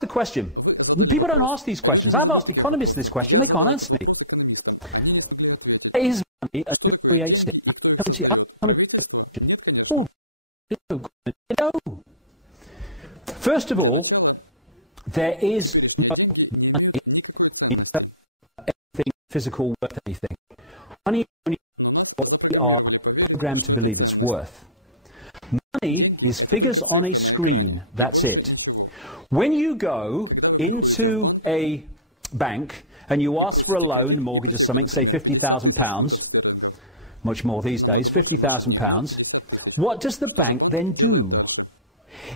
the question. People don't ask these questions. I've asked economists this question. They can't answer me. What is money and who creates it? No. First of all, there is no money in anything physical worth anything. Money is what we are programmed to believe it's worth. Money is figures on a screen. That's it. When you go into a bank and you ask for a loan, mortgage or something, say £50,000, much more these days, £50,000, what does the bank then do?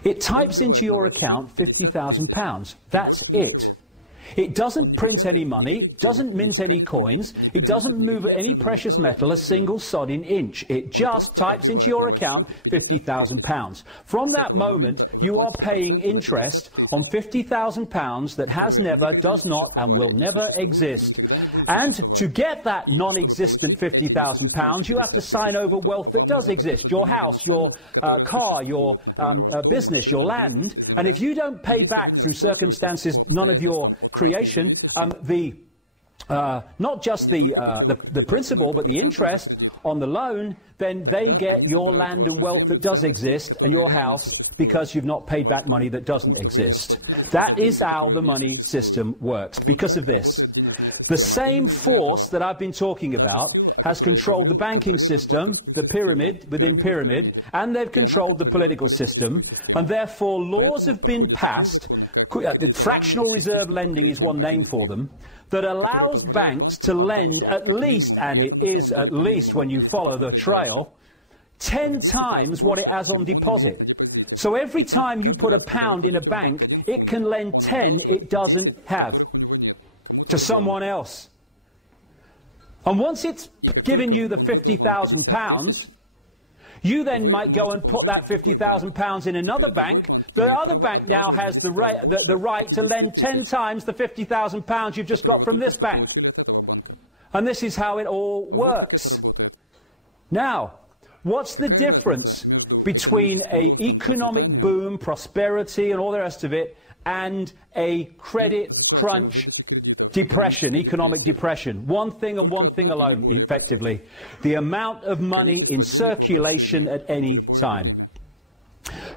It types into your account £50,000. That's it. It doesn't print any money, doesn't mint any coins, it doesn't move any precious metal a single sodding inch. It just types into your account £50,000. From that moment, you are paying interest on £50,000 that has never, does not, and will never exist. And to get that non-existent £50,000, you have to sign over wealth that does exist. Your house, your car, your business, your land. And if you don't pay back through circumstances none of your creation, not just the principal, but the interest on the loan, then they get your land and wealth that does exist and your house because you've not paid back money that doesn't exist. That is how the money system works. Because of this, the same force that I've been talking about has controlled the banking system, the pyramid within pyramid, and they've controlled the political system, and therefore laws have been passed. The fractional reserve lending is one name for them, that allows banks to lend at least, and it is at least when you follow the trail, 10 times what it has on deposit. So every time you put £1 in a bank, it can lend 10 it doesn't have to someone else. And once it's given you the £50,000, you then might go and put that £50,000 in another bank. The other bank now has the right to lend 10 times the £50,000 you've just got from this bank. And this is how it all works. Now, what's the difference between an economic boom, prosperity, and all the rest of it, and a credit crunch, depression, economic depression? One thing and one thing alone, effectively: the amount of money in circulation at any time.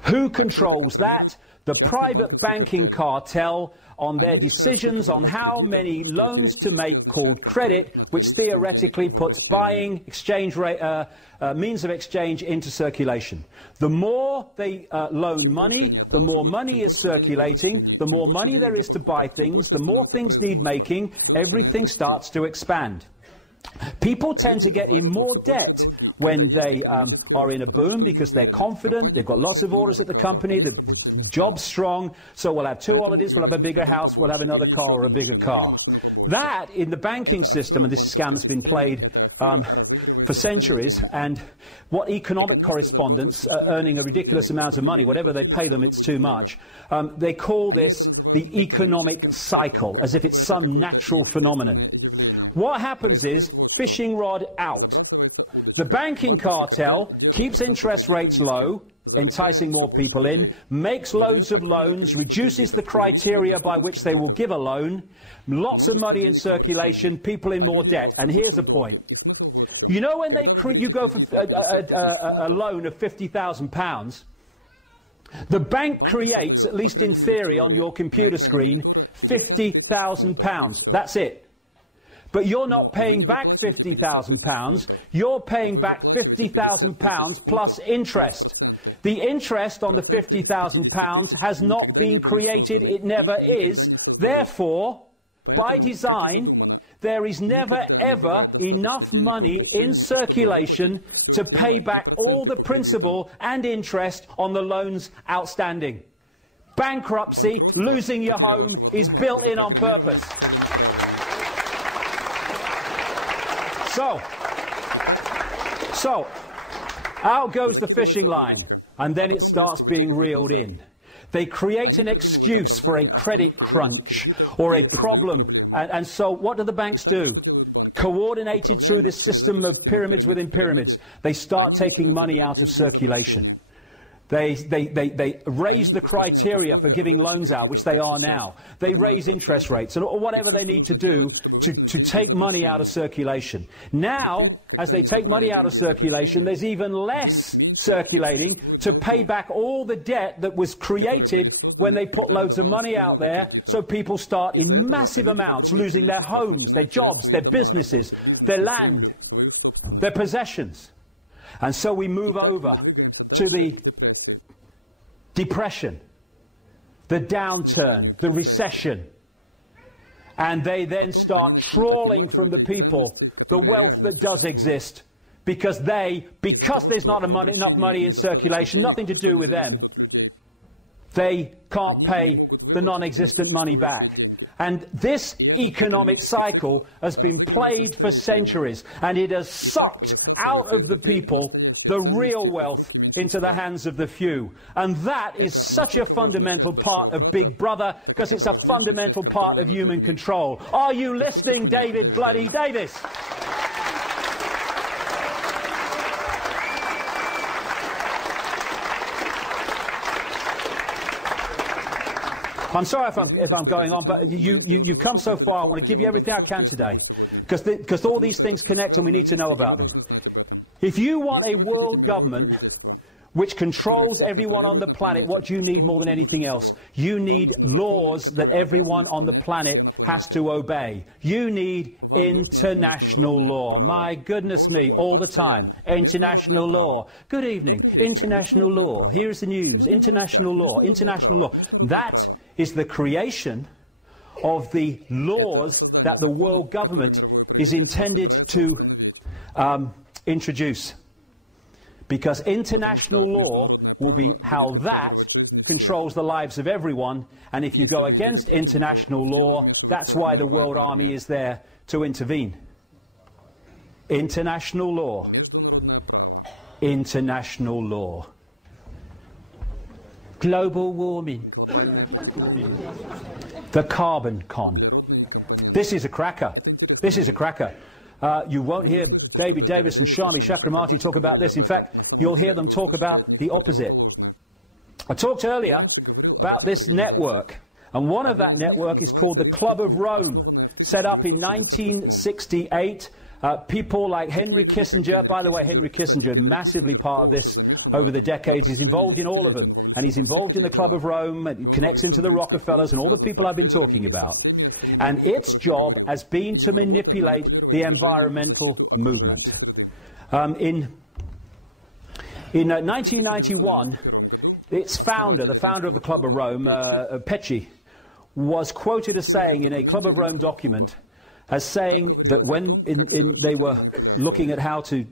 Who controls that? The private banking cartel, on their decisions on how many loans to make, called credit, which theoretically puts buying, exchange rate, means of exchange into circulation. The more they loan money, the more money is circulating, the more money there is to buy things, the more things need making, everything starts to expand. People tend to get in more debt when they are in a boom because they're confident, they've got lots of orders at the company, the job's strong, so we'll have 2 holidays, we'll have a bigger house, we'll have another car or a bigger car. That, in the banking system, and this scam has been played for centuries, and what economic correspondents earning a ridiculous amount of money, whatever they pay them, it's too much, they call this the economic cycle, as if it's some natural phenomenon. What happens is, fishing rod out. The banking cartel keeps interest rates low, enticing more people in, makes loads of loans, reduces the criteria by which they will give a loan, lots of money in circulation, people in more debt. And here's a point. You know, when you go for a loan of £50,000, the bank creates, at least in theory on your computer screen, £50,000. That's it. But you're not paying back £50,000, you're paying back £50,000 plus interest. The interest on the £50,000 has not been created, it never is. Therefore, by design, there is never ever enough money in circulation to pay back all the principal and interest on the loans outstanding. Bankruptcy, losing your home, is built in on purpose. So, out goes the fishing line, and then it starts being reeled in. They create an excuse for a credit crunch or a problem, and so what do the banks do? Coordinated through this system of pyramids within pyramids, they start taking money out of circulation. They raise the criteria for giving loans out, which they are now. They raise interest rates or whatever they need to do to take money out of circulation. Now, as they take money out of circulation, there's even less circulating to pay back all the debt that was created when they put loads of money out there. So people start in massive amounts losing their homes, their jobs, their businesses, their land, their possessions. And so we move over to the depression, the downturn, the recession. And they then start trawling from the people the wealth that does exist, because there's not enough money in circulation, nothing to do with them, they can't pay the non-existent money back. And this economic cycle has been played for centuries, and it has sucked out of the people the real wealth into the hands of the few. And that is such a fundamental part of Big Brother, because it's a fundamental part of human control. Are you listening, David Bloody Davis? I'm sorry if I'm going on, but you've come so far. I want to give you everything I can today, because all these things connect and we need to know about them. If you want a world government which controls everyone on the planet, what do you need more than anything else? You need laws that everyone on the planet has to obey. You need international law. My goodness me, all the time. International law. Good evening. International law. Here's the news. International law. International law. That is the creation of the laws that the world government is intended to introduce. Because international law will be how that controls the lives of everyone. And if you go against international law, that's why the World Army is there to intervene. International law. International law. Global warming. The carbon con. This is a cracker. This is a cracker. You won't hear David Davis and Shami Chakramarty talk about this. In fact, you'll hear them talk about the opposite. I talked earlier about this network, and one of that network is called the Club of Rome, set up in 1968. People like Henry Kissinger, by the way, Henry Kissinger, massively part of this over the decades. He's involved in all of them. And he's involved in the Club of Rome, and it connects into the Rockefellers and all the people I've been talking about. And its job has been to manipulate the environmental movement. In 1991, its founder, the founder of the Club of Rome, Pecci, was quoted as saying in a Club of Rome document, as saying that when they were looking at how to,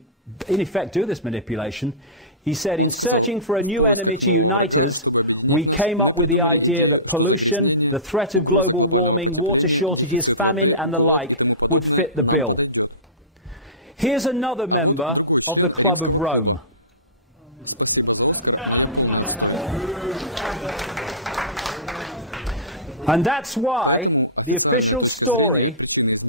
in effect, do this manipulation, he said, in searching for a new enemy to unite us, we came up with the idea that pollution, the threat of global warming, water shortages, famine and the like would fit the bill. Here's another member of the Club of Rome. And that's why the official story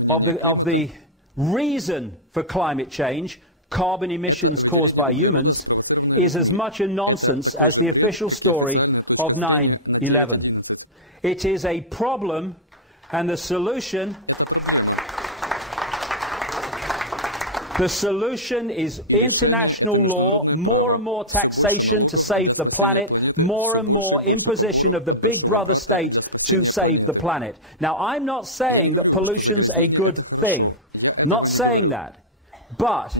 of the reason for climate change, carbon emissions caused by humans, is as much a nonsense as the official story of 9/11. It is a problem, and the solution is international law, more and more taxation to save the planet, more and more imposition of the big brother state to save the planet. Now, I'm not saying that pollution's a good thing. Not saying that. But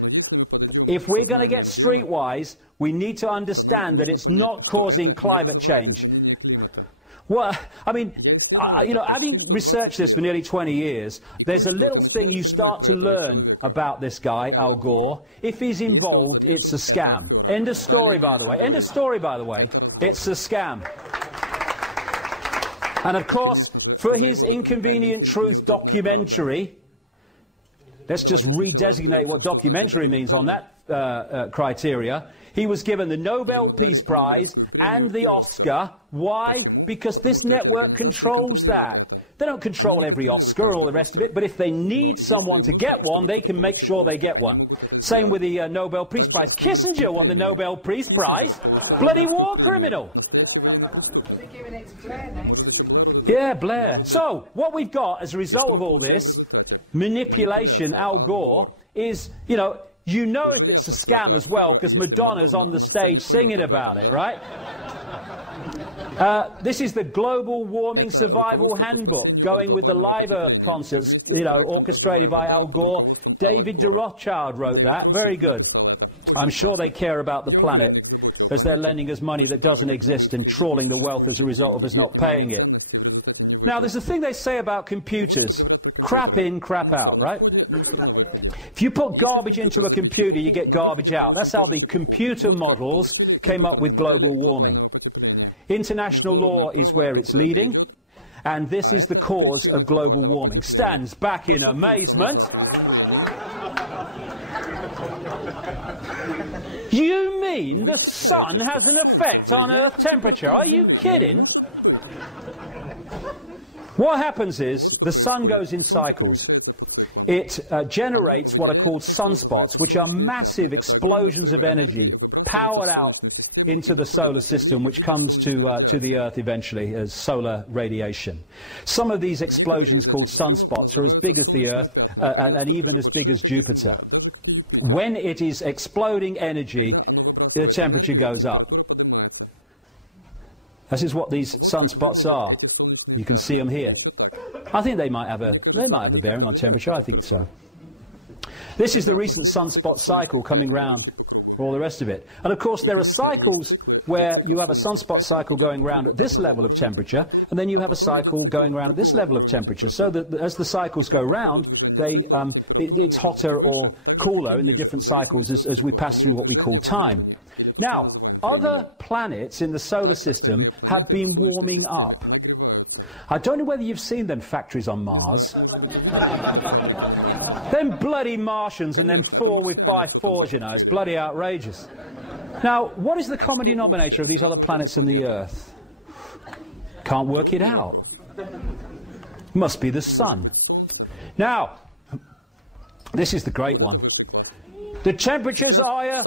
if we're going to get streetwise, we need to understand that it's not causing climate change. Well, I mean, you know, having researched this for nearly 20 years, there's a little thing you start to learn about this guy, Al Gore. If he's involved, it's a scam. End of story, by the way. End of story, by the way. It's a scam. And of course, for his Inconvenient Truth documentary, let's just redesignate what documentary means on that criteria. He was given the Nobel Peace Prize and the Oscar. Why? Because this network controls that. They don't control every Oscar and all the rest of it, but if they need someone to get one, they can make sure they get one. Same with the Nobel Peace Prize. Kissinger won the Nobel Peace Prize. Bloody war criminal. They're giving it to Blair next. Yeah, Blair. So, what we've got as a result of all this manipulation, Al Gore, is, you know if it's a scam as well, because Madonna's on the stage singing about it, right? This is the Global Warming Survival Handbook, going with the Live Earth concerts, orchestrated by Al Gore. David de Rothschild wrote that. Very good. I'm sure they care about the planet, as they're lending us money that doesn't exist and trawling the wealth as a result of us not paying it. Now, there's a thing they say about computers. Crap in, crap out, right? If you put garbage into a computer, you get garbage out. That's how the computer models came up with global warming. International law is where it's leading, and this is the cause of global warming. Stands back in amazement. You mean the sun has an effect on Earth temperature? Are you kidding? What happens is the sun goes in cycles. It generates what are called sunspots, which are massive explosions of energy powered out into the solar system, which comes to the Earth eventually as solar radiation. Some of these explosions, called sunspots, are as big as the Earth and even as big as Jupiter. When it is exploding energy, the temperature goes up. This is what these sunspots are. You can see them here. I think they might have a bearing on temperature. I think so. This is the recent sunspot cycle coming round, all the rest of it. And of course, there are cycles where you have a sunspot cycle going round at this level of temperature, and then you have a cycle going round at this level of temperature. So that as the cycles go round, it's hotter or cooler in the different cycles as we pass through what we call time. Now, other planets in the solar system have been warming up. I don't know whether you've seen them factories on Mars. Them bloody Martians and them 4x4s, it's bloody outrageous. Now, what is the common denominator of these other planets and the Earth? Can't work it out. Must be the sun. Now, this is the great one. The temperature's higher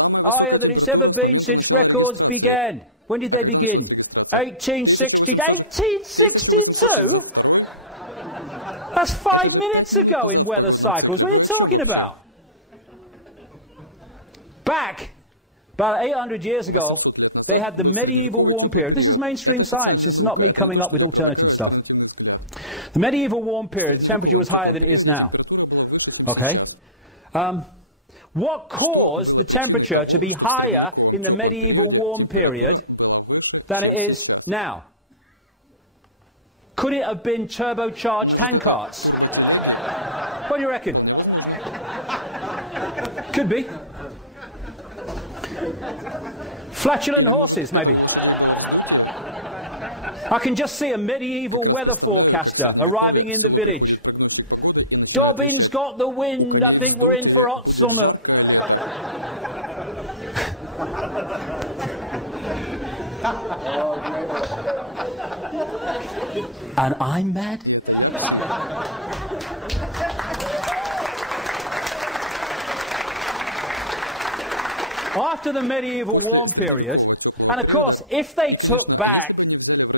than it's ever been since records began. When did they begin? 1862? That's 5 minutes ago in weather cycles. What are you talking about? Back about 800 years ago, they had the medieval warm period. This is mainstream science. This is not me coming up with alternative stuff. The medieval warm period, the temperature was higher than it is now. Okay? What caused the temperature to be higher in the medieval warm period than it is now? Could it have been turbocharged handcarts? What do you reckon? Could be. Flatulent horses, maybe. I can just see a medieval weather forecaster arriving in the village. Dobbin's got the wind, I think we're in for hot summer. And I'm mad? After the medieval warm period, and of course, if they took back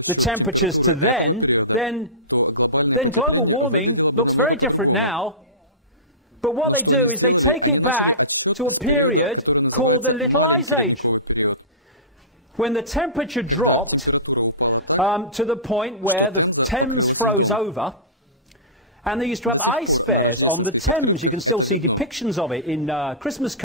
the temperatures to then global warming looks very different now. But what they do is they take it back to a period called the Little Ice Age, when the temperature dropped to the point where the Thames froze over, and they used to have ice fairs on the Thames. You can still see depictions of it in Christmas